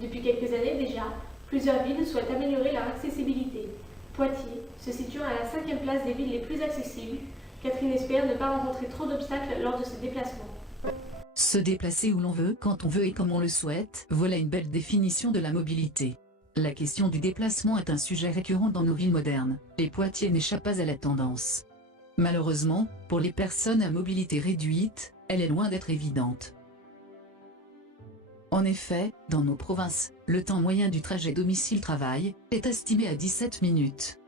Depuis quelques années déjà, plusieurs villes souhaitent améliorer leur accessibilité. Poitiers, se situant à la 5e place des villes les plus accessibles, Catherine espère ne pas rencontrer trop d'obstacles lors de ce déplacement. Se déplacer où l'on veut, quand on veut et comme on le souhaite, voilà une belle définition de la mobilité. La question du déplacement est un sujet récurrent dans nos villes modernes, et Poitiers n'échappe pas à la tendance. Malheureusement, pour les personnes à mobilité réduite, elle est loin d'être évidente. En effet, dans nos provinces, le temps moyen du trajet domicile-travail est estimé à 17 minutes.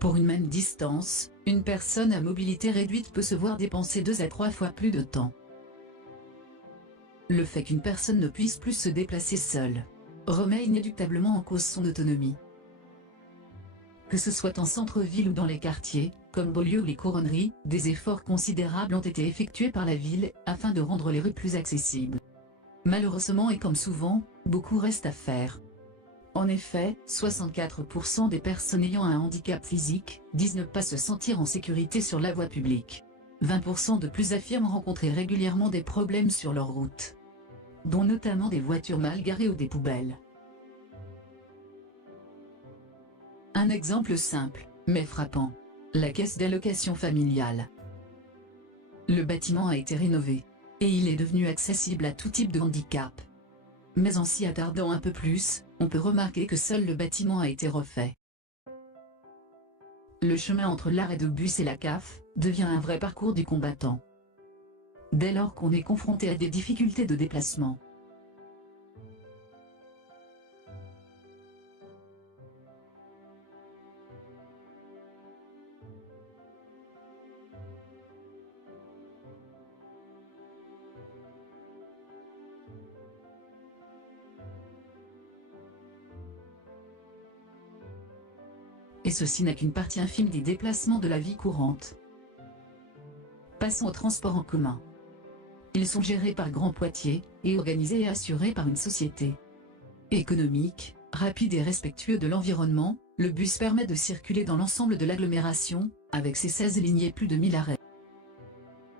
Pour une même distance, une personne à mobilité réduite peut se voir dépenser 2 à 3 fois plus de temps. Le fait qu'une personne ne puisse plus se déplacer seule remet inéluctablement en cause son autonomie. Que ce soit en centre-ville ou dans les quartiers, comme Beaulieu ou les Couronneries, des efforts considérables ont été effectués par la ville afin de rendre les rues plus accessibles. Malheureusement et comme souvent, beaucoup reste à faire. En effet, 64% des personnes ayant un handicap physique disent ne pas se sentir en sécurité sur la voie publique. 20% de plus affirment rencontrer régulièrement des problèmes sur leur route, dont notamment des voitures mal garées ou des poubelles. Un exemple simple, mais frappant. La caisse d'allocation familiale. Le bâtiment a été rénové, et il est devenu accessible à tout type de handicap. Mais en s'y attardant un peu plus, on peut remarquer que seul le bâtiment a été refait. Le chemin entre l'arrêt de bus et la CAF devient un vrai parcours du combattant. Dès lors qu'on est confronté à des difficultés de déplacement. Et ceci n'a qu'une partie infime des déplacements de la vie courante. Passons aux transports en commun. Ils sont gérés par Grand Poitiers, et organisés et assurés par une société économique, rapide et respectueux de l'environnement. Le bus permet de circuler dans l'ensemble de l'agglomération, avec ses 16 lignes et plus de 1000 arrêts.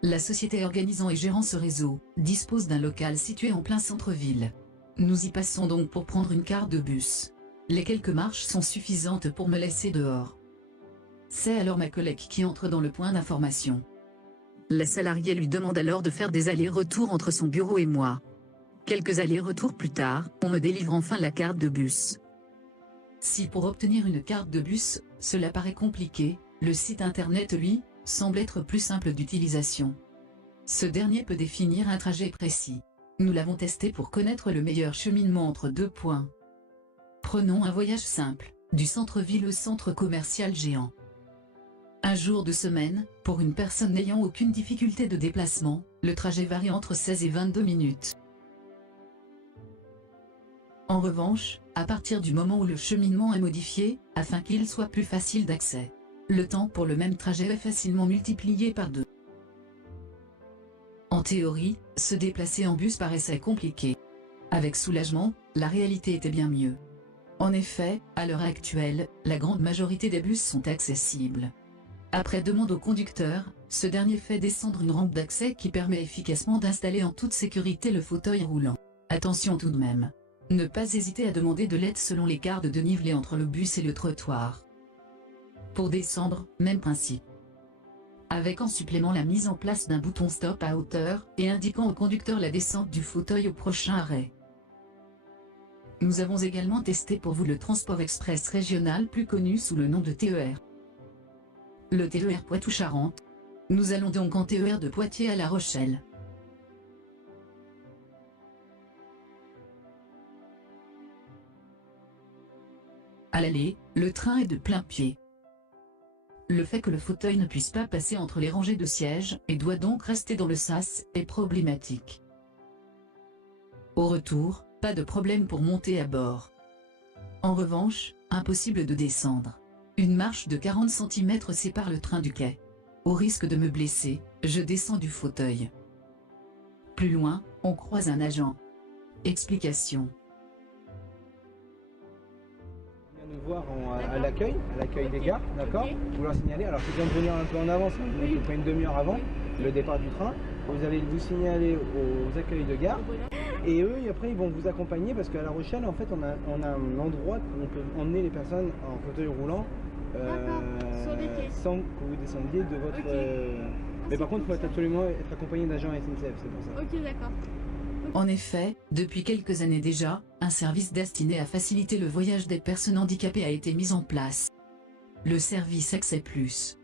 La société organisant et gérant ce réseau dispose d'un local situé en plein centre-ville. Nous y passons donc pour prendre une carte de bus. Les quelques marches sont suffisantes pour me laisser dehors. C'est alors ma collègue qui entre dans le point d'information. La salariée lui demande alors de faire des allers-retours entre son bureau et moi. Quelques allers-retours plus tard, on me délivre enfin la carte de bus. Si pour obtenir une carte de bus, cela paraît compliqué, le site internet lui, semble être plus simple d'utilisation. Ce dernier peut définir un trajet précis. Nous l'avons testé pour connaître le meilleur cheminement entre 2 points. Prenons un voyage simple, du centre-ville au centre commercial géant. Un jour de semaine, pour une personne n'ayant aucune difficulté de déplacement, le trajet varie entre 16 et 22 minutes. En revanche, à partir du moment où le cheminement est modifié, afin qu'il soit plus facile d'accès, le temps pour le même trajet est facilement multiplié par 2. En théorie, se déplacer en bus paraissait compliqué. Avec soulagement, la réalité était bien mieux. En effet, à l'heure actuelle, la grande majorité des bus sont accessibles. Après demande au conducteur, ce dernier fait descendre une rampe d'accès qui permet efficacement d'installer en toute sécurité le fauteuil roulant. Attention tout de même. Ne pas hésiter à demander de l'aide selon les quarts de dénivelé entre le bus et le trottoir. Pour descendre, même principe. Avec en supplément la mise en place d'un bouton stop à hauteur et indiquant au conducteur la descente du fauteuil au prochain arrêt. Nous avons également testé pour vous le transport express régional plus connu sous le nom de TER. Le TER Poitou-Charentes. Nous allons donc en TER de Poitiers à La Rochelle. À l'aller, le train est de plein pied. Le fait que le fauteuil ne puisse pas passer entre les rangées de sièges et doit donc rester dans le sas est problématique. Au retour, pas de problème pour monter à bord. En revanche, impossible de descendre. Une marche de 40 cm sépare le train du quai. Au risque de me blesser, je descends du fauteuil. Plus loin, on croise un agent. Explication. Nous voir à l'accueil des gares, d'accord. Vous leur signalez, alors c'est bien de venir un peu en avance, hein, donc à peu près une demi-heure avant le départ du train. Vous allez vous signaler aux accueils de gare. Et eux, après, ils vont vous accompagner parce qu'à La Rochelle, en fait, on a un endroit où on peut emmener les personnes en fauteuil roulant Sur les quais. sans que vous descendiez de votre... Ok. Mais par c'est contre, il cool, faut ça. absolument être accompagné d'agents SNCF, c'est pour ça. Ok, d'accord. En effet, depuis quelques années déjà, un service destiné à faciliter le voyage des personnes handicapées a été mis en place. Le service Accès Plus.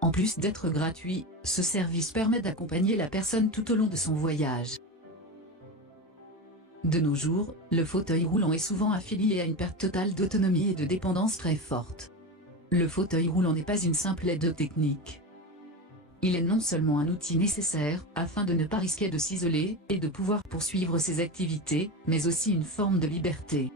En plus d'être gratuit, ce service permet d'accompagner la personne tout au long de son voyage. De nos jours, le fauteuil roulant est souvent affilié à une perte totale d'autonomie et de dépendance très forte. Le fauteuil roulant n'est pas une simple aide technique. Il est non seulement un outil nécessaire afin de ne pas risquer de s'isoler et de pouvoir poursuivre ses activités, mais aussi une forme de liberté.